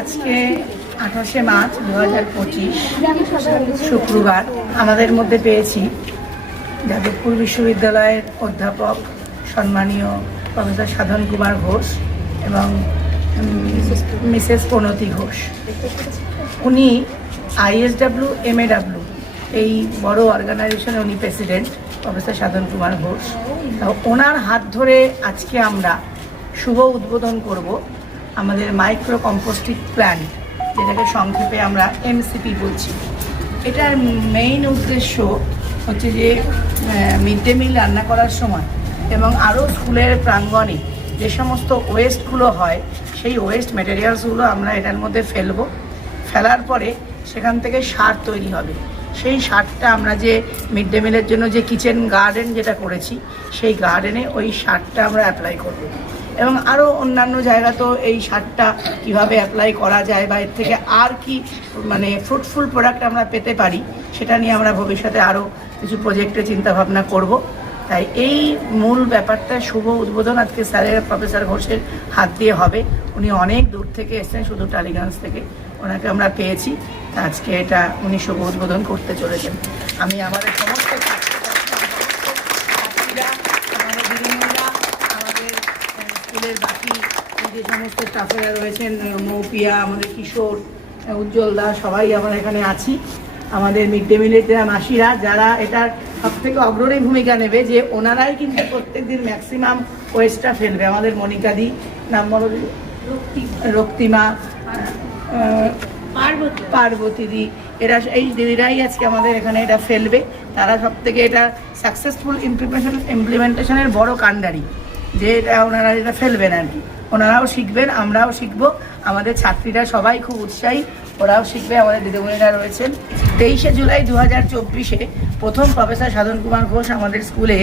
আজকে আঠাশে মার্চ দু হাজার পঁচিশ, শুক্রবার। আমাদের মধ্যে পেয়েছি যাদবপুর বিশ্ববিদ্যালয়ের অধ্যাপক সম্মানীয় প্রফেসর সাধন কুমার ঘোষ এবং মিসেস প্রণতি ঘোষ। উনি আইএসডাব্লিউ, এমএডাব্লিউ, এই বড় অর্গানাইজেশনের উনি প্রেসিডেন্ট, প্রফেসর সাধন কুমার ঘোষ। ওনার হাত ধরে আজকে আমরা শুভ উদ্বোধন করব। আমাদের মাইক্রো কম্পোস্টিং প্ল্যান্ট যেটাকে সংক্ষেপে আমরা এমসিপি বলছি। এটার মেইন উদ্দেশ্য হচ্ছে যে মিড ডে মিল রান্না করার সময় এবং আরও স্কুলের প্রাঙ্গণে যে সমস্ত ওয়েস্টগুলো হয়, সেই ওয়েস্ট মেটেরিয়ালসগুলো আমরা এটার মধ্যে ফেলব। ফেলার পরে সেখান থেকে সার তৈরি হবে। সেই সারটা আমরা যে মিড ডে মিলের জন্য যে কিচেন গার্ডেন যেটা করেছি, সেই গার্ডেনে ওই সারটা আমরা অ্যাপ্লাই করব। এবং আরও অন্যান্য জায়গা তো এই সারটা কীভাবে অ্যাপ্লাই করা যায় বা এর থেকে আর কি মানে ফ্রুটফুল প্রোডাক্ট আমরা পেতে পারি, সেটা নিয়ে আমরা ভবিষ্যতে আরও কিছু প্রজেক্টে চিন্তাভাবনা করব। তাই এই মূল ব্যাপারটা শুভ উদ্বোধন আজকে স্যারের প্রফেসর ঘোষের হাত দিয়ে হবে। উনি অনেক দূর থেকে এসেছেন, শুধু টালিগঞ্জ থেকে। ওনাকে আমরা পেয়েছি। আজকে এটা উনি শুভ উদ্বোধন করতে চলেছেন। আমি আমাদের সমস্ত সমস্ত স্টাফেরা রয়েছেন মৌপিয়া আমাদের কিশোর উজ্জ্বল দা সবাই আমরা এখানে আছি। আমাদের মিড ডে মিলের যারা মাসিরা যারা এটার সব থেকে অগ্রণী ভূমিকা নেবে যে ওনারাই কিন্তু প্রত্যেকদিন ম্যাক্সিমাম ওয়েস্টটা ফেলবে। আমাদের মনিকাদি নাম বলো দিদি? রক্তিমা আহ, পার্বতীদি এরা এই দিদিরাই আজকে আমাদের এখানে এটা ফেলবে। তারা সব থেকে এটা সাকসেসফুল ইমপ্লিমেন্টেশন ইমপ্লিমেন্টেশনের বড় কাণ্ডারি। যে এটা ওনারা এটা ফেলবেন আর কি। ওনারাও শিখবেন, আমরাও শিখব। আমাদের ছাত্রীরা সবাই খুব উৎসাহী। ওরাও শিখবে, আমাদের দিদিমণিরা রয়েছেন। তেইশে জুলাই দু হাজার চব্বিশে প্রথম প্রফেসর সাধন কুমার ঘোষ আমাদের স্কুলে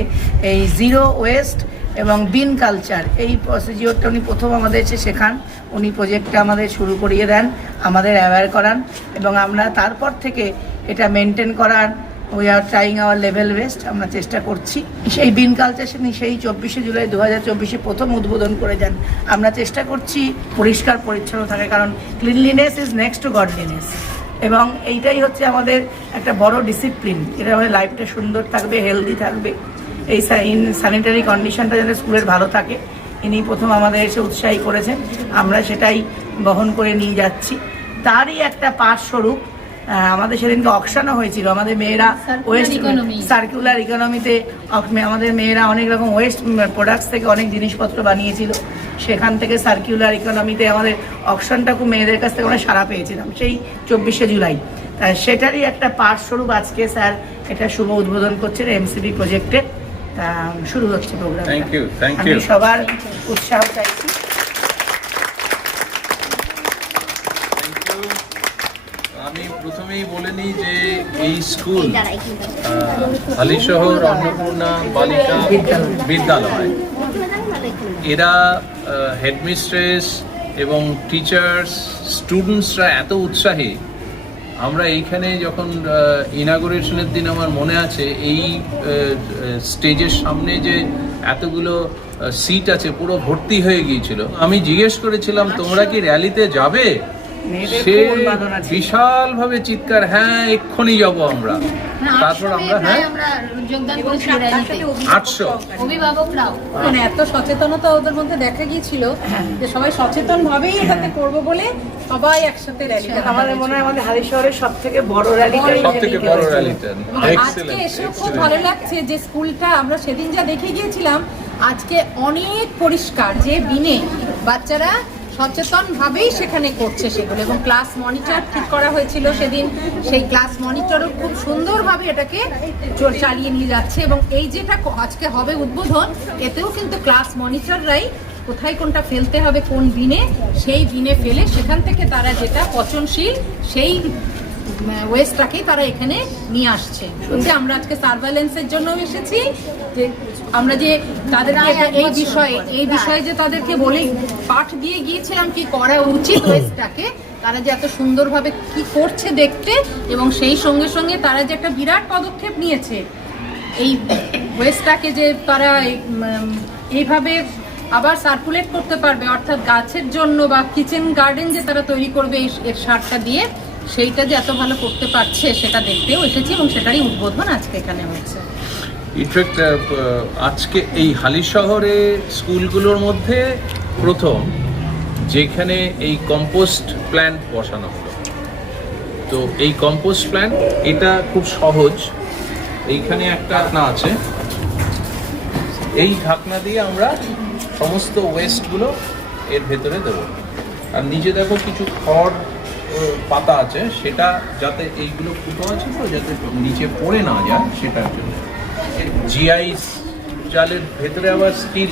এই জিরো ওয়েস্ট এবং বিন কালচার, এই প্রসিজিওরটা উনি প্রথম আমাদের এসে শেখান। উনি প্রজেক্টটা আমাদের শুরু করিয়ে দেন, আমাদের অ্যাওয়্যার করান এবং আমরা তারপর থেকে এটা মেনটেন করার we are trying our level best আমরা চেষ্টা করছি। সেই বিন কালচার সেই চব্বিশে জুলাই দু হাজার চব্বিশে প্রথম উদ্বোধন করে যান। আমরা চেষ্টা করছি পরিষ্কার পরিচ্ছন্ন থাকে কারণ cleanliness is next to godliness এবং এইটাই হচ্ছে আমাদের একটা বড় ডিসিপ্লিন এটা আমাদের লাইফটা সুন্দর থাকবে হেলদি থাকবে। এই স্যানিটারি কন্ডিশনটা যাতে স্কুলের ভালো থাকে। ইনি প্রথম আমাদের এসে উৎসাহী করেছেন। আমরা সেটাই বহন করে নিয়ে যাচ্ছি। তারই একটা পাঠ স্বরূপ আহ, আমাদের সেদিনকে অকশানও হয়েছিল। আমাদের মেয়েরা ওয়েস্ট সার্কুলার ইকোনমিতে আমাদের মেয়েরা অনেক রকম ওয়েস্ট প্রোডাক্টস থেকে অনেক জিনিসপত্র বানিয়েছিল। সেখান থেকে সার্কুলার ইকোনমিতে আমাদের অকশনটা খুব মেয়েদের কাছ থেকে আমরা সারা পেয়েছিলাম সেই চব্বিশে জুলাই। তা সেটারই একটা পাঠ স্বরূপ আজকে স্যার এটা শুভ উদ্বোধন করছেন এমসিবি প্রজেক্টে তা শুরু হচ্ছে প্রোগ্রাম সবার উৎসাহ চাইছি। আমি প্রথমেই বলে নিই যে এই স্কুল হালিশহর, অন্নপূর্ণা বালিকা বিদ্যালয়, এরা হেডমিস্ট্রেস এবং টিচার্স, স্টুডেন্টসরা এত উৎসাহী। আমরা এইখানে যখন ইনাগুরেশনের দিন আমার মনে আছে, এই স্টেজের সামনে যে এতগুলো সিট আছে, পুরো ভর্তি হয়ে গিয়েছিল। আমি জিজ্ঞেস করেছিলাম, তোমরা কি র্যালিতে যাবে? সে খুব বিশাল ভাবে চিৎকার হ্যাঁ এক্ষুনি যাব আমরা। তারপর আমরা হ্যাঁ? আমরা যোগদান করেছি র্যালিতে আটশো। অভিভাবকরাও। মানে এত সচেতনতা ওদের মধ্যে দেখা গিয়েছিল যে সবাই সচেতন ভাবেই এটাতে করব বলে সবাই একসাথে র্যালিটা আমাদের মনে হয় আমাদের হালি শহরের সব থেকে বড় র্যালিটা সব থেকে বড় র্যালিটা আজকে এসেও খুব ভালো লাগছে যে স্কুলটা আমরা সেদিন যা দেখে গিয়েছিলাম আজকে অনেক পরিষ্কার যে বিনে বাচ্চারা সচেতন ভাবেই সেখানে করছে সেগুলো এবং ক্লাস মনিটর ঠিক করা হয়েছিল সেদিন। সেই ক্লাস মনিটরও খুব সুন্দরভাবে এটাকে চালিয়ে নিয়ে যাচ্ছে এবং এই যেটা আজকে হবে উদ্বোধন, এতেও কিন্তু ক্লাস মনিটররাই কোথায় কোনটা ফেলতে হবে, কোন দিনে, সেই দিনে ফেলে সেখান থেকে তারা যেটা পচনশীল, সেই ওয়েস্টটাকেই তারা এখানে নিয়ে আসছে। আমরা আজকে সার্ভেলেন্সের জন্য এসেছি যে আমরা যে তাদেরকে এই বিষয়ে এই বিষয়ে যে তাদেরকে বলে পাঠ দিয়ে গিয়েছিলাম কি করা উচিত ওয়েস্টটাকে তারা যে এত সুন্দরভাবে কি করছে দেখতে এবং সেই সঙ্গে সঙ্গে তারা যে একটা বিরাট পদক্ষেপ নিয়েছে এই ওয়েস্টটাকে যে তারা এই, এইভাবে আবার সার্কুলেট করতে পারবে অর্থাৎ গাছের জন্য বা কিচেন গার্ডেন যে তারা তৈরি করবে এই এর সারটা দিয়ে সেইটা যে এত ভালো করতে পারছে সেটা দেখতেও এসেছি এবং সেটারই উদ্বোধন আজকে এখানে হচ্ছে ইনফ্যাক্ট আজকে এই হালি শহরে স্কুলগুলোর মধ্যে প্রথম, যেখানে এই কম্পোস্ট প্ল্যান্ট বসানো হলো। তো এই কম্পোস্ট প্ল্যান্ট, এটা খুব সহজ। এইখানে একটা ঢাকনা আছে। এই ঢাকনা দিয়ে আমরা সমস্ত ওয়েস্টগুলো এর ভেতরে দেবো। আর নিচে দেখো কিছু খড় পাতা আছে। সেটা যাতে এইগুলো ফুটো আছে তো, যাতে নিচে পড়ে না যায়, সেটার জন্য। জিআই জালের ভেতরে আবার স্টিল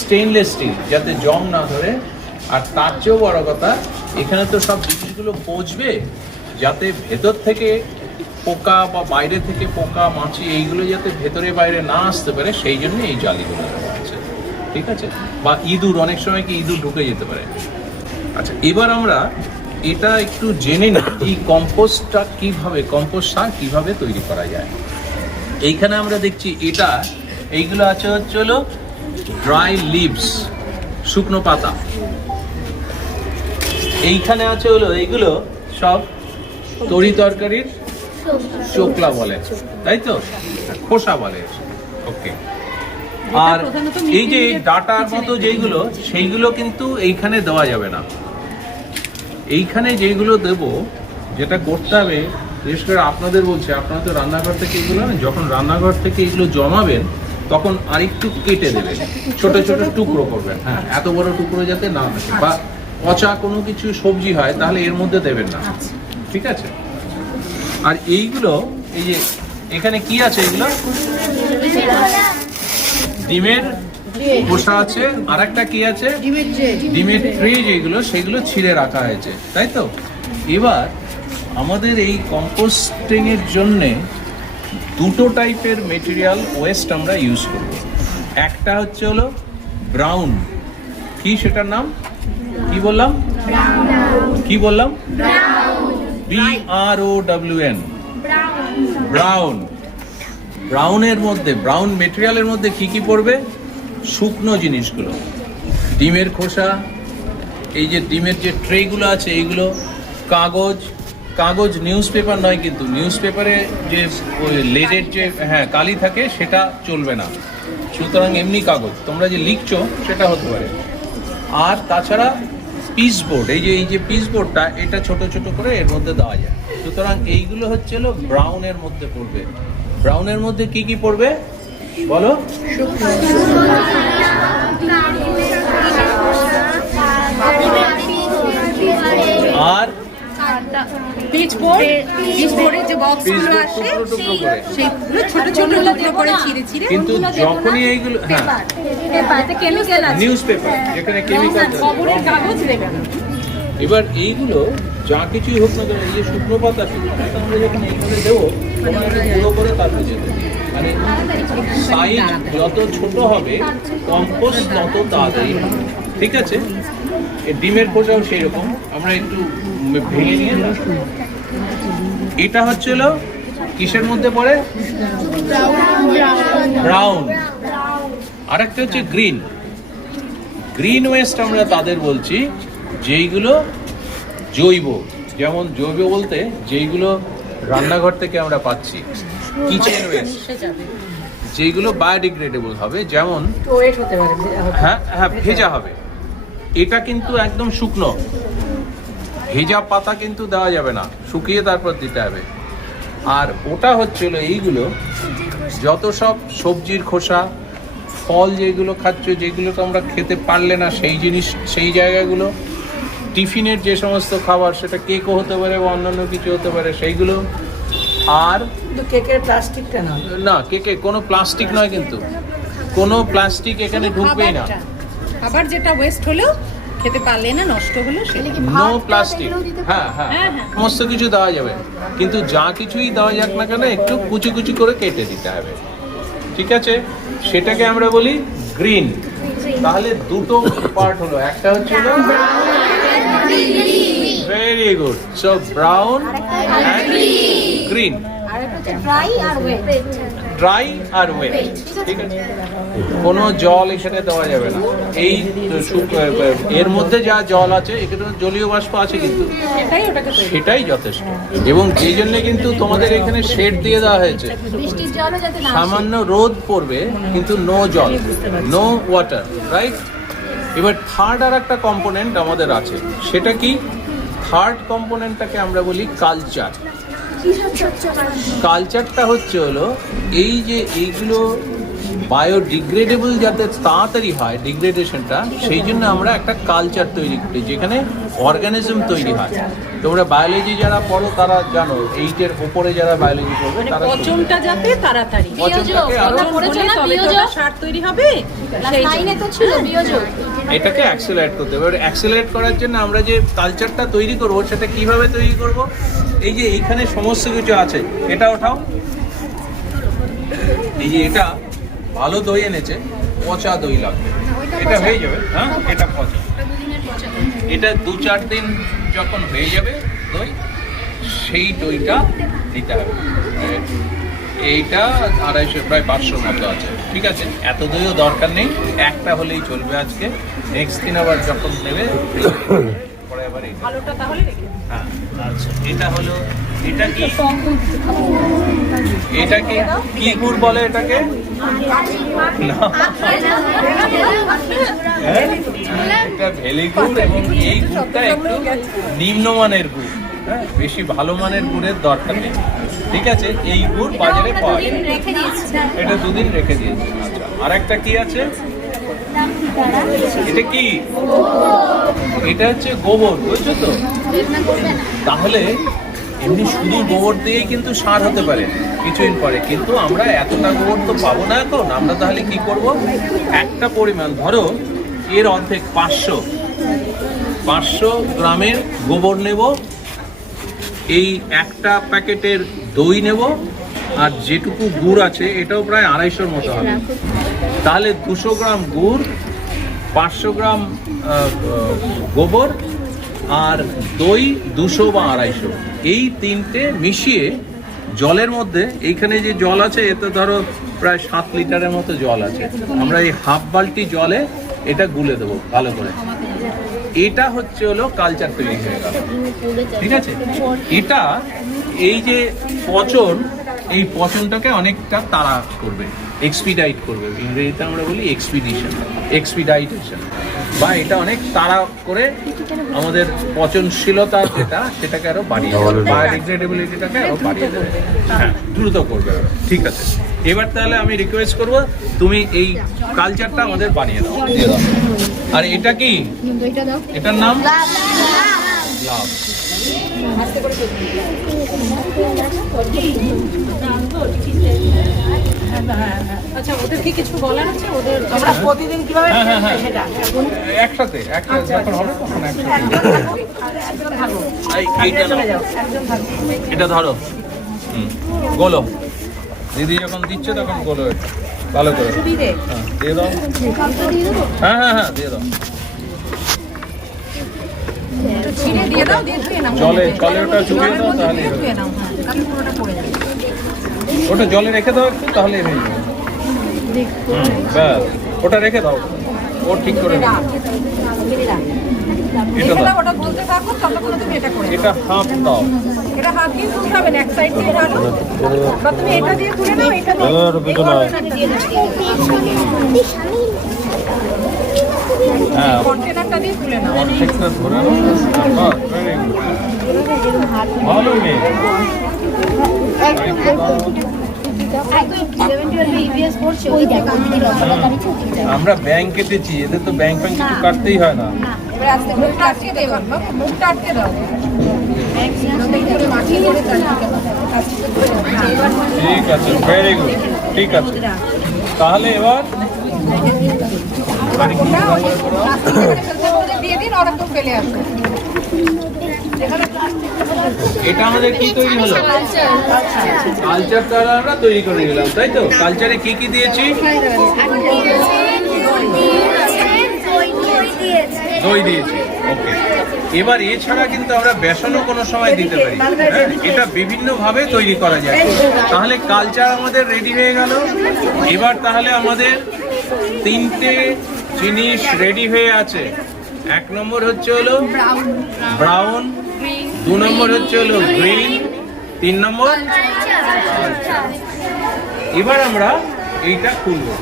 স্টেনলেস স্টিল যাতে জং না ধরে। আর তার চেয়েও বড় কথা, এখানে তো সব জিনিসগুলো পচবে, যাতে ভেতর থেকে পোকা বা বাইরে থেকে পোকা, মাছি, এইগুলো যাতে ভেতরে বাইরে না আসতে পারে, সেই জন্য এই জালিগুলো আছে ঠিক আছে? বা ইঁদুর, অনেক সময় কি ইঁদুর ঢুকে যেতে পারে। আচ্ছা এবার আমরা এটা একটু জেনে নিই, এই কম্পোস্টটা কীভাবে কম্পোস্ট সার কীভাবে তৈরি করা যায়। এইখানে আমরা দেখছি এটা এইগুলো আছে হচ্ছে হলো ড্রাই লিভস শুকনো পাতা। এইখানে আছে হলো এইগুলো সব তরি তরকারির চোকলা বলে তাই তো? খোসা বলে। ওকে আর এই যে ডাটার মতো যেইগুলো সেইগুলো কিন্তু এইখানে দেওয়া যাবে না। এইখানে যেগুলো দেব যেটা করতে হবে বিশেষ করে আপনাদের বলছে আপনারা তো রান্নাঘর থেকে এগুলো না যখন রান্নাঘর থেকে এগুলো জমাবেন তখন আরেকটু কেটে দেবেন। ছোট ছোট টুকরো। করবেন হ্যাঁ এত বড় টুকরো যাতে না থাকে বা পচা কোনো কিছু সবজি হয় তাহলে এর মধ্যে দেবেন না। ঠিক আছে? আর এইগুলো এই যে এখানে কি আছে এগুলো? ডিমের খোসা আছে আর একটা কি আছে? ডিমের ট্রে যেগুলো সেগুলো ছিঁড়ে রাখা হয়েছে তাই তো? এবার আমাদের এই কম্পোস্টিং এর জন্য দুটো টাইপের মেটেরিয়াল ওয়েস্ট আমরা ইউজ করব। একটা হচ্ছে হলো ব্রাউন কি সেটার নাম? কি বললাম? কি বললাম? B R O W N brown ব্রাউনের মধ্যে ব্রাউন মেটেরিয়ালের মধ্যে কি কি পড়বে? শুকনো জিনিসগুলো। ডিমের খোসা, এই যে ডিমের যে ট্রেগুলো আছে, এইগুলো, কাগজ কাগজ নিউজ পেপার নয় কিন্তু নিউজ পেপারে যে লেডের যে হ্যাঁ কালি থাকে, সেটা চলবে না। সুতরাং এমনি কাগজ। তোমরা যে লিখছো, সেটা হতে পারে। আর তাছাড়া পিস বোর্ড এই যে এই যে পিস বোর্ডটা এটা ছোট ছোট করে এর মধ্যে দেওয়া যায়। সুতরাং এইগুলো হচ্ছে হলো ব্রাউনের মধ্যে পড়বে। ব্রাউনের মধ্যে কি কি পড়বে? বলো। আর পিচ বোর্ড পিচ বোর্ডের যে বক্সগুলো আসে সেইগুলো ছোট ছোট টুকরো করে ছিঁড়ে ছিঁড়ে কিন্তু যখনই এইগুলো হ্যাঁ। কেমিক্যাল আছে। নিউজ পেপার যেখানে কেমিক্যাল খবরের কাগজ দেবে না। এবার এইগুলো যা কিছুই হোক না কেন এই যে শুকনো পাতা শুকনো পাতা আমরা যখন এইখানে দেবো গুঁড়ো করে তারপরে যেতে মানে সাইজ যত ছোট হবে কম্পোস্ট তত তাড়াতাড়ি হবে। ঠিক আছে? ডিমের খোসাও সেই রকম আমরা একটু ভেঙে নিয়ে এটা হচ্ছে হলো কিসের মধ্যে পড়ে? ব্রাউন আরেকটা হচ্ছে গ্রিন গ্রিন ওয়েস্ট আমরা তাদের বলছি যেইগুলো জৈব। যেমন জৈব বলতে যেইগুলো রান্নাঘর থেকে আমরা পাচ্ছি। কিচেন ওয়েস্ট যেইগুলো বায়োডিগ্রেডেবল হবে যেমন হ্যাঁ হ্যাঁ ভেজা হবে। এটা কিন্তু একদম শুকনো। ভেজা পাতা কিন্তু দেওয়া যাবে না শুকিয়ে তারপর দিতে হবে। আর ওটা হচ্ছিল এইগুলো যত সব সবজির খোসা ফল যেগুলো খাচ্ছ যেগুলোকে আমরা খেতে পারলে না সেই জিনিস সেই জায়গাগুলো টিফিনের যে সমস্ত খাবার সেটা কেকও হতে পারে বা অন্যান্য কিছু হতে পারে সেইগুলো। আর কেকের প্লাস্টিকটা না? না কেকে কোনো প্লাস্টিক নয় কিন্তু। কোনো প্লাস্টিক এখানে ঢুকবেই না। আবার যেটা ওয়েস্ট হলো খেতে পারলে না নষ্ট হলো নো প্লাস্টিক হ্যাঁ হ্যাঁ হ্যাঁ, হ্যাঁ। সমস্ত কিছু দেওয়া যাবে। কিন্তু যা কিছুই দেওয়া যাক না কেন একটু কুচি কুচি করে কেটে দিতে হবে। ঠিক আছে? সেটাকে আমরা বলি গ্রিন তাহলে দুটো পার্ট হলো। একটা হচ্ছে very good so brown and green আর একটা ড্রাই আর ওয়েট ড্রাই আর ওয়েট ঠিক আছে? কোনো জল এখানে দেওয়া যাবে না। এই এর মধ্যে যা জল আছে এখানে জলীয় বাষ্প আছে কিন্তু। সেটাই যথেষ্ট। এবং যেই জন্য কিন্তু তোমাদের এখানে শেড দিয়ে দেওয়া হয়েছে। সামান্য রোদ পড়বে কিন্তু নো জল নো ওয়াটার রাইট এবার থার্ড আর একটা কম্পোনেন্ট আমাদের আছে। সেটা কি? থার্ড কম্পোনেন্টটাকে আমরা বলি কালচার কালচারটা হচ্ছে হলো এই যে এইগুলো বায়োডিগ্রেডেবল যাতে তাড়াতাড়ি হয় ডিগ্রেডেশনটা সেই জন্য আমরা একটা কালচার তৈরি করি যেখানে অর্গানিজম তৈরি হয়। তোমরা বায়োলজি যারা পড়ো তারা জানো এইটের ওপরে যারা বায়োলজি পড়বে মানে তারা পচনটা যাতে তাড়াতাড়ি। সার তৈরি হবে। তো ছিল এটাকে অ্যাক্সেলারেট করতে হবে। অ্যাক্সেলারেট করার জন্য আমরা যে কালচারটা তৈরি করব সেটা কীভাবে তৈরি করব? এই যে এইখানে সমস্ত কিছু আছে এটা ওঠাও। এই যে এটা ভালো দই এনেছে পচা দই লাগবে। এটা হয়ে যাবে হ্যাঁ? এটা পচা। এটা দু চার দিন যখন হয়ে যাবে দই সেই দইটা নিতে হবে। এইটা আড়াইশো প্রায় পাঁচশোর মতো আছে। ঠিক আছে? এত দইও দরকার নেই। একটা হলেই চলবে আজকে। নেক্সট দিন আবার যখন নেবে পরে আবার। হ্যাঁ। আচ্ছা এটা হলো এটা কি? এটা কি কি গুড় বলে এটাকে? হ্যাঁ? এটা ভেলি গুড় এবং এই গুড়টা একটু নিম্নমানের গুড়। হ্যাঁ বেশি ভালো মানের গুড়ের দরকার নেই। ঠিক আছে এই গুড় বাজারে পাওয়া যায়। এটা দুদিন রেখে দিয়েছে। আচ্ছা আর একটা কি আছে? এটা কি? এটা হচ্ছে গোবর, বুঝছ তো? তাহলে এমনি শুধু গোবর দিয়েই কিন্তু সার হতে পারে, কিছুদিন পরে। কিন্তু আমরা এতটা গোবর তো পাবো না এখন, আমরা তাহলে কি করব? একটা পরিমাণ, ধরো, এর অর্ধেক, পাঁচশো পাঁচশো গ্রামের গোবর নেব। এই একটা প্যাকেটের দই নেব, আর যেটুকু গুড় আছে, এটাও প্রায় আড়াইশোর মতো হবে। তাহলে দুশো গ্রাম গুড় পাঁচশো গ্রাম গোবর আর দই দুশো বা আড়াইশো। এই তিনটে মিশিয়ে জলের মধ্যে, এইখানে যে জল আছে, এতে ধরো প্রায় সাত লিটারের মতো জল আছে। আমরা এই হাফ বালতি জলে এটা গুলে দেবো, ভালো করে। এটা হচ্ছে হলো কালচার তৈরি হয়ে গেল। ঠিক আছে? এটা এই যে পচন, এই পচনটাকে অনেকটা তাড়া করবে। এক্সপিডাইট করবে। ইংরেজিতে আমরা বলি এক্সপিডিশন এক্সপিডাইটেশন বা এটা অনেক তাড়া করে আমাদের পচনশীলতা যেটা সেটাকে আরও বাড়িয়ে দেবে। বায়োডিগ্রেডেবিলিটিটাকে আরও বাড়িয়ে দেবে। হ্যাঁ দ্রুত করবে ঠিক আছে। এবার তাহলে আমি রিকোয়েস্ট করব তুমি এই কালচারটা আমাদের বানিয়ে দাও। দিয়ে দাও আর এটা কি? এটার নাম? লাভ আচ্ছা ওদের কি কিছু বলার আছে? ওদের আমরা প্রতিদিন কীভাবে হ্যাঁ, হ্যাঁ, হ্যাঁ। সেটা? একসাথে একসাথে যখন হবে তখন একসাথে। এটা ধরো। গোলো দিদি যখন দিচ্ছে তখন গোলো এটা। ভালো করে। হ্যাঁ দিয়ে দাও। দিয়ে হ্যাঁ হ্যাঁ হ্যাঁ দিয়ে দাও। জলে জলে ওটা জলের দাও তাহলে ওটা জলে রেখে দাও একটু তাহলে হয়ে হুম, ব্যাস ওটা রেখে দাও। ও ঠিক করে। এটা দাও। ওটা বলতে থাকো ততক্ষণ তুমি এটা করে এটা হাফ দাও। এটা হাত দিয়ে তুলতে হবে এক সাইড দিয়ে ঢালো বা তুমি এটা দিয়ে তুলে নাও এটা দিয়ে। দাও হ্যাঁ। কন্টেনারটা দিয়ে তুলে নাও। ধরে নাও। ভালো মেয়ে। ইভিএস পড়ছে ওই দেখো আমি লজ্জা দাঁড়িয়েছি ওদিকে যাও আমরা ব্যাংক কেটেছি এদের তো ব্যাংক ফ্যাংক কিছু কাটতেই হয় না। এবার আস্তে করে মুখটা আটকে দেবো মুখটা আটকে দাও করে মাখিয়ে করে চারদিকে দাও। ঠিক আছে ভেরি গুড ঠিক আছে। তাহলে এবার ওটা ওই প্লাস্টিকের ফেলতে বলতে দিয়ে দিন ওরা তো ফেলে আসবে। এটা আমাদের কি তৈরি হলো? কালচার দ্বারা আমরা তৈরি করে নিলাম তাই তো? কালচারে কি কি দিয়েছি? দই দিয়েছি ওকে। এবার এছাড়া কিন্তু আমরা বেসনও কোনো সময় দিতে পারি হ্যাঁ, এটা বিভিন্ন ভাবে তৈরি করা যায়। তাহলে কালচার আমাদের রেডি হয়ে গেল। এবার তাহলে আমাদের তিনটে জিনিস রেডি হয়ে আছে। এক নম্বর হচ্ছে হলো ব্রাউন দু নম্বর হচ্ছে হলো গ্রিন তিন নম্বর এবার আমরা এইটা খুলবো।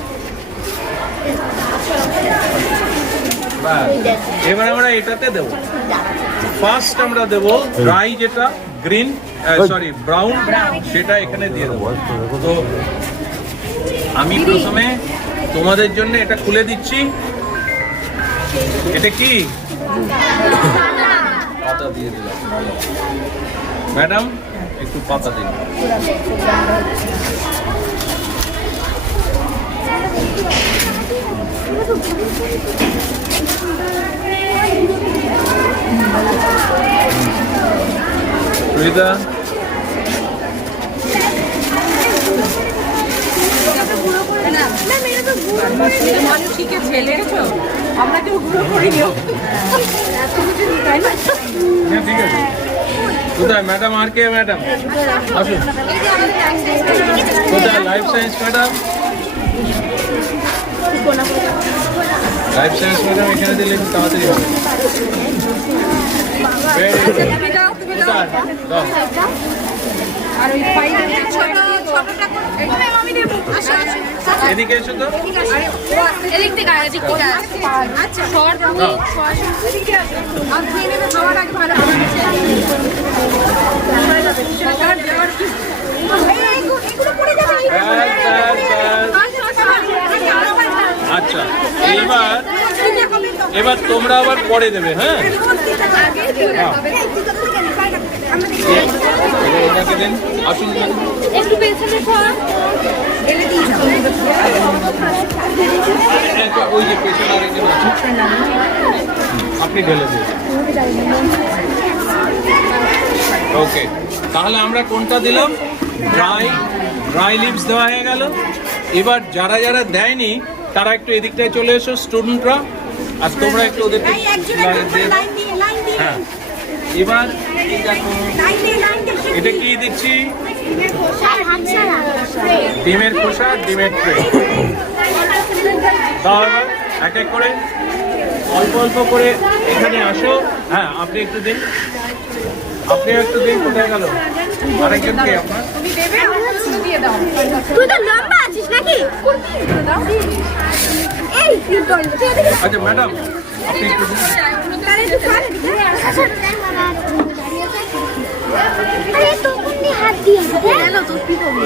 ব্যাস। এবার আমরা এটাতে দেবো। ফার্স্ট আমরা দেবো ড্রাই যেটা গ্রিন সরি ব্রাউন সেটা এখানে দিয়ে দেবো। তো আমি প্রথমে তোমাদের জন্য এটা খুলে দিচ্ছি। এটা কি? পাতা দিয়ে দিলাম। ম্যাডাম একটু পাতা দিন। আমরা কেউ গুলো করিনি। হ্যাঁ ঠিক আছে। কোথায়? ম্যাডাম আর কে ম্যাডাম? আসুন। কোথায়? Life science madam? Life science madam এখানে দিলে একটু তাড়াতাড়ি হবে? আর ওই ছোট ছোটটা আসো আসো এদিকে এসো তো এদিক থেকে এদিক থেকে আচ্ছা শর্ট আমি দাও। আর খেয়ে নেবে খাওয়ার আগে ভালো। আচ্ছা এবার তোমরা আবার পরে দেবে হ্যাঁ আসুন। একটু পেছনে ওই যে পেছনে আরেকজন আছে আপনি ঢেলে দিন। ওকে তাহলে আমরা কোনটা দিলাম? ড্রাই ড্রাই লিভস দেওয়া হয়ে গেল। এবার যারা যারা দেয়নি তারা একটু এদিকটায় চলে এসো স্টুডেন্টরা আর তোমরা একটু ওদেরকে দিয়ে দাও। হ্যাঁ। এবার এটা কি দিচ্ছি ডিমের খোসা ডিমের ট্রে। এবার এক এক করে। অল্প অল্প করে এখানে আসো। হ্যাঁ আপনি একটু দিন। আপনি একটু দিন কোথায় গেল? আরেকজনকে আপনার? তুই তো লম্বা আছিস নাকি? আচ্ছা ম্যাডাম আপনি একটু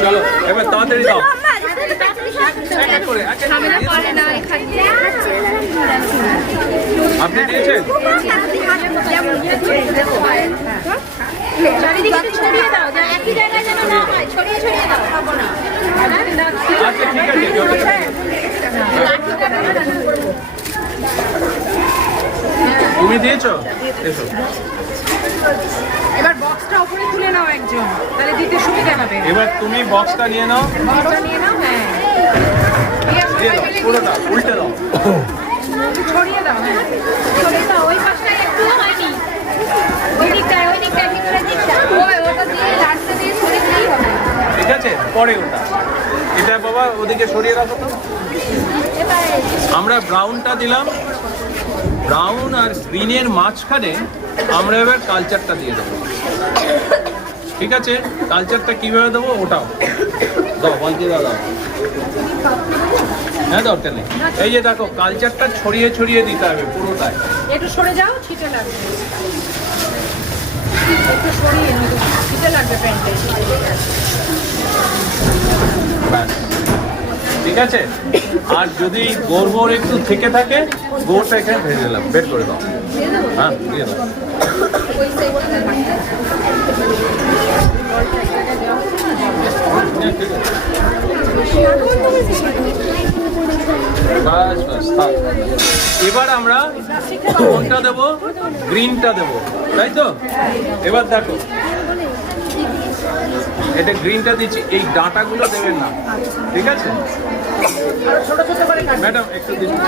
চলো এবার তাড়াতাড়ি দাও। আপনি দিয়েছেন? হয় আচ্ছা ঠিক আছে। তুমি দিয়েছ? এসো। উপরে তুলে নাও একজন তাহলে দিতে সুবিধা হবে এবার তুমি বক্সটা নিয়ে নাও। বক্সটা নিয়ে নাও হ্যাঁ। পুরোটা উল্টে দাও। ছড়িয়ে দাও হ্যাঁ। ছড়িয়ে দাও ওই পাশটায় একটু হয়নি। ওই দিকটায় ওই দিকটায় ভিতরের দিকটা ওই ওটা দিয়ে লাস্টে দিয়ে ছড়িয়ে দিলেই হবে। ঠিক আছে? পরে ওটা। এটা বাবা ওদিকে সরিয়ে রাখো তো। আমরা ব্রাউনটা দিলাম। ব্রাউন আর গ্রিনের মাঝখানে আমরা এবার কালচারটা দিয়ে দেবো। ঠিক আছে? কালচারটা কীভাবে দেবো ওটাও। দাও বালতি দাও দাও। হ্যাঁ দরকার নেই। এই যে দেখো কালচারটা ছড়িয়ে ছড়িয়ে দিতে হবে পুরোটাই। একটু সরে যাও ছিটে লাগবে। একটু সরিয়ে ছিটে লাগবে প্যান্টে। ঠিক আছে? আর যদি গোর একটু থেকে থাকে গোরটা এখানে ভেজে দিলাম বের করে দাও। এবার আমরা কোনটা দেব? গ্রিনটা দেব। তাই তো? এবার দেখো। এটা গ্রিনটা দিচ্ছি। এই ডাঁটাগুলো দেবেন না। ঠিক আছে? ম্যাডাম একটু নিম-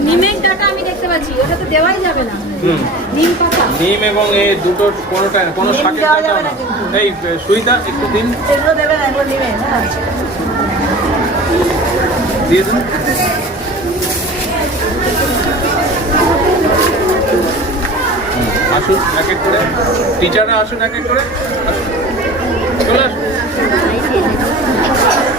নিমের ডাটা আমি দেখতে পাচ্ছি ওটা তো দেওয়াই যাবে না। নিম পাতা। নিম এবং এই দুটো কোনোটা কোনো শাকের এই সুইদা একটু দিন। এগুলো দেবে না এগুলো নিবে হ্যাঁ। দিয়ে দিন। আসুন এক এক করে। টিচাররা আসুন এক এক করে। চলে আসুন।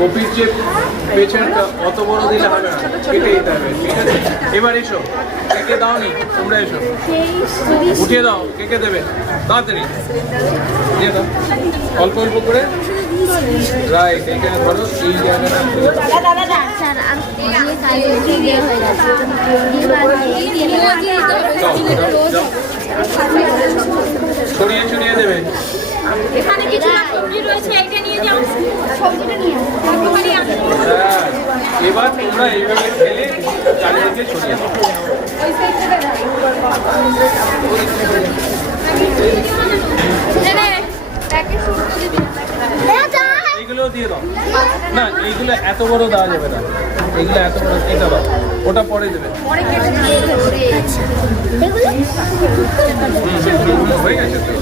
কপির যে পেছনটা অত বড় দিলে হবে না কেটে দিতে হবে ঠিক আছে? এবার এসো কে দাও নি তোমরা এসো। উঠিয়ে দাও কে কে দেবে, তাড়াতাড়ি। দিয়ে দাও। অল্প অল্প করে। ছড়িয়ে ছড়িয়ে দেবে। এখানে কিছু নিয়ে যাও। সবজিটা নিয়ে এবার তোমরা এইভাবে ঢেলে চারিদিকে ছড়িয়ে দাও। নে নে দিয়ে দাও। না এইগুলো এত বড় দেওয়া যাবে না। এইগুলো এত বড় এটা দাও ওটা পরে দেবে। কেটে হয়ে গেছে তো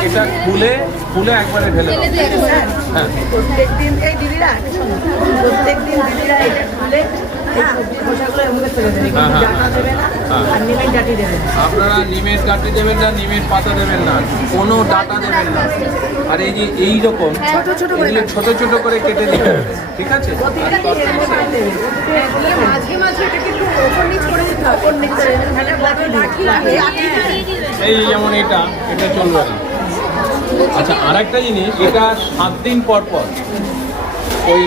এটা খুলে খুলে একবারে ঢেলে হ্যাঁ। প্রত্যেকদিন এই দিদিরা প্রত্যেকদিন দিদিরা এটা খুলে এই সবজি খোসাগুলো এর মধ্যে ফেলে হ্যাঁ, হ্যাঁ, হ্যাঁ। আপনারা নিমের কাঠি দেবেন না নিমের পাতা দেবেন না। কোনো ডাটা দেবেন না। আর এই যে এই রকম ছোট ছোট করে ছোট ছোট করে কেটে দিতে ঠিক আছে? মাঝে মাঝে এটাকে একটু ওপর নিচ করে দিতে হবে। ওপর নিচে লাঠি এই যেমন এটা এটা চলবে না। আচ্ছা আর একটা জিনিস এটা সাত দিন পর পর ওই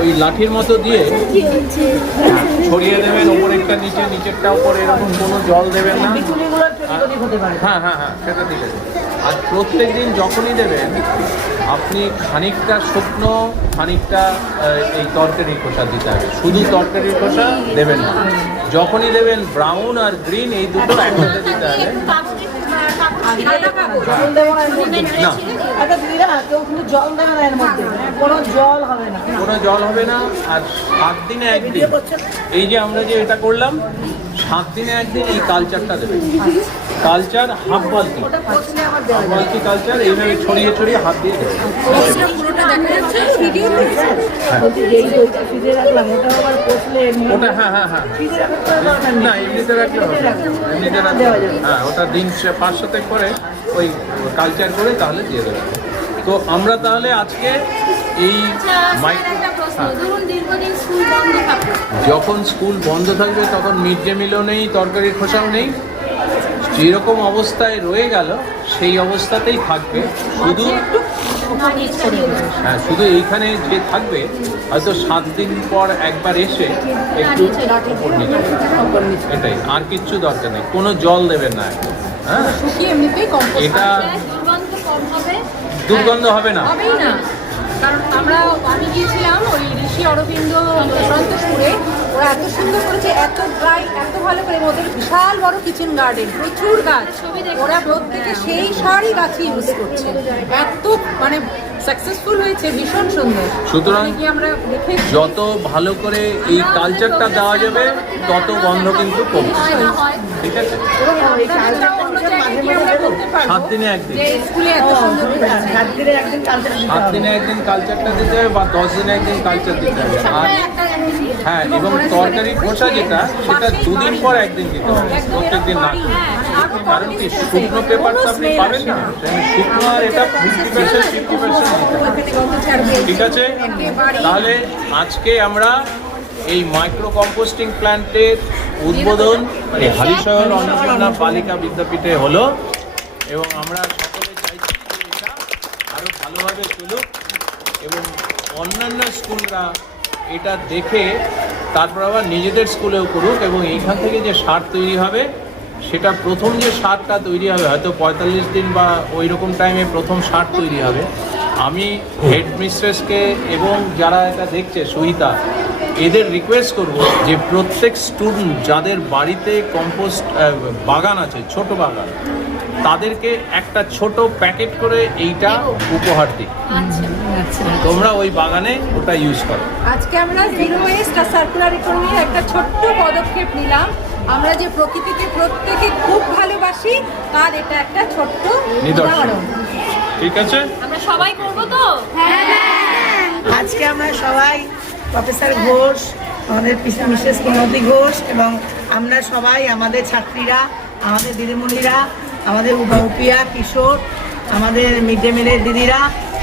ওই লাঠির মতো দিয়ে ছড়িয়ে দেবেন ওপরেরটা নিচে নিচেরটা উপরে এরকম কোনো জল দেবেন না। হ্যাঁ হ্যাঁ হ্যাঁ সেটা ঠিক আছে আর প্রত্যেক দিন যখনই দেবেন, আপনি খানিকটা শুকনো, খানিকটা এই তরকারির খোসা দিতে হবে। শুধু তরকারির খোসা দেবেন না। যখনই দেবেন ব্রাউন আর গ্রিন, এই দুটো একসাথে দিতে হবে। কোনো জল হবে না। আর সাত দিনে একদিন। এই যে আমরা যে এটা করলাম সাত দিনে একদিন এই কালচারটা দেবে। কালচার হাফ বালতি। ওটা পচলে আমার হাফ বালতি কালচার এইভাবে ছড়িয়ে ছড়িয়ে হাত দিয়ে দেবে। রাখলাম ওটা আবার পচলে ওটা হ্যাঁ হ্যাঁ হ্যাঁ। না এমনিতে রাখলে হবে এমনিতে রাখলে হ্যাঁ ওটা দিন সে- পাঁচ করে ওই কালচার করে তাহলে দিয়ে দেবে। তো আমরা তাহলে আজকে এই হ্যাঁ। ধরুন দীর্ঘদিন স্কুল বন্ধ থাকল যখন স্কুল বন্ধ থাকবে তখন মিড ডে মিলও নেই তরকারির খোসাও নেই। যেরকম অবস্থায় রয়ে গেল সেই অবস্থাতেই থাকবে। শুধু হ্যাঁ শুধু এইখানে যে থাকবে হয়তো সাত দিন পর একবার এসে একটু এটাই আর কিচ্ছু দরকার নেই। কোনো জল দেবেন না হ্যাঁ? শুকিয়ে এমনিতেই কম্পোস্ট এটা দুর্গন্ধ হবে। দুর্গন্ধ হবে না। হবেই না। কারণ আমরা আমি গিয়েছিলাম ওই ঋষি অরবিন্দ সন্তোষপুরে। ওরা এত সুন্দর করেছে এত ড্রাই এত ভালো করে। ওদের বিশাল বড় কিচেন গার্ডেন প্রচুর গাছ। ওরা প্রত্যেকে সেই সারই গাছই ইউজ করছে। এত মানে সাকসেসফুল হয়েছে ভীষণ সুন্দর। সুতরাং যত ভালো করে এই কালচারটা দেওয়া যাবে তত গন্ধ কিন্তু কমছে ঠিক আছে? সাত দিনে একদিন। স্কুলে এত সুন্দর সাত দিনে একদিন কালচার সাত দিনে একদিন কালচারটা দিতে হবে বা দশ দিনে একদিন কালচার দিতে হবে। আর হ্যাঁ এবং তরকারি খোসা যেটা সেটা দুদিন পর একদিন দিতে হবে। প্রত্যেক দিন না। কারণ কি শুকনো পেপারটা আপনি পাবেন না। শুকনো আর এটা ফিফটি পার্সেন্ট ফিফটি পার্সেন্ট ঠিক আছে? তাহলে আজকে আমরা এই মাইক্রো কম্পোস্টিং প্ল্যান্টের উদ্বোধন মানে হালিশহর অন্নপূর্ণা বালিকা বিদ্যাপীঠে হলো এবং আমরা সকলে চাইছি যে এটা আরও ভালোভাবে চলুক এবং অন্যান্য স্কুলরা এটা দেখে তারপর আবার নিজেদের স্কুলেও করুক এবং এইখান থেকে যে সার তৈরি হবে সেটা প্রথম যে সারটা তৈরি হবে হয়তো পঁয়তাল্লিশ দিন বা ওই রকম টাইমে প্রথম সার তৈরি হবে। আমি হেড মিস্ট্রেসকে এবং যারা এটা দেখছে সহিতা এদের রিকোয়েস্ট করব যে প্রত্যেক স্টুডেন্ট যাদের বাড়িতে কম্পোস্ট বাগান আছে ছোট বাগান তাদেরকে একটা ছোট প্যাকেট করে এইটা উপহার দিই। আচ্ছা তোমরা ওই বাগানে ওটা ইউজ করো। আজকে আমরা জিরো ওয়েস্ট আর সার্কুলার ইকোনমির একটা ছোট্ট পদক্ষেপ নিলাম। আমরা যে প্রকৃতিকে প্রত্যেকে খুব ভালোবাসি তার এটা একটা ছোট্ট নিদর্শন। উদাহরণ। ঠিক আছে? আমরা সবাই করব তো? হ্যাঁ। আজকে আমরা সবাই প্রফেসর ঘোষ আমাদের মিসেস কুমতি ঘোষ এবং আমরা সবাই আমাদের ছাত্রীরা আমাদের দিদিমণিরা আমাদের উপাউপিয়া কিশোর আমাদের মিড ডে মিলের দিদিরা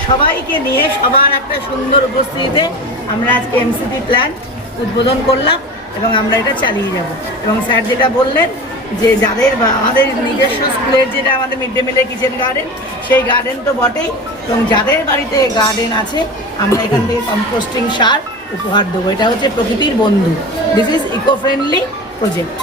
সবাইকে নিয়ে সবার একটা সুন্দর উপস্থিতিতে আমরা আজকে এমসিপি প্ল্যান উদ্বোধন করলাম এবং আমরা এটা চালিয়ে যাব। এবং স্যার যেটা বললেন যে যাদের বা আমাদের নিজস্ব স্কুলের যেটা আমাদের মিড ডে মিলের কিচেন গার্ডেন সেই গার্ডেন তো বটেই এবং যাদের বাড়িতে গার্ডেন আছে আমরা এখান থেকে কম্পোস্টিং সার উপহার দেবো। এটা হচ্ছে প্রকৃতির বন্ধু। This is eco friendly project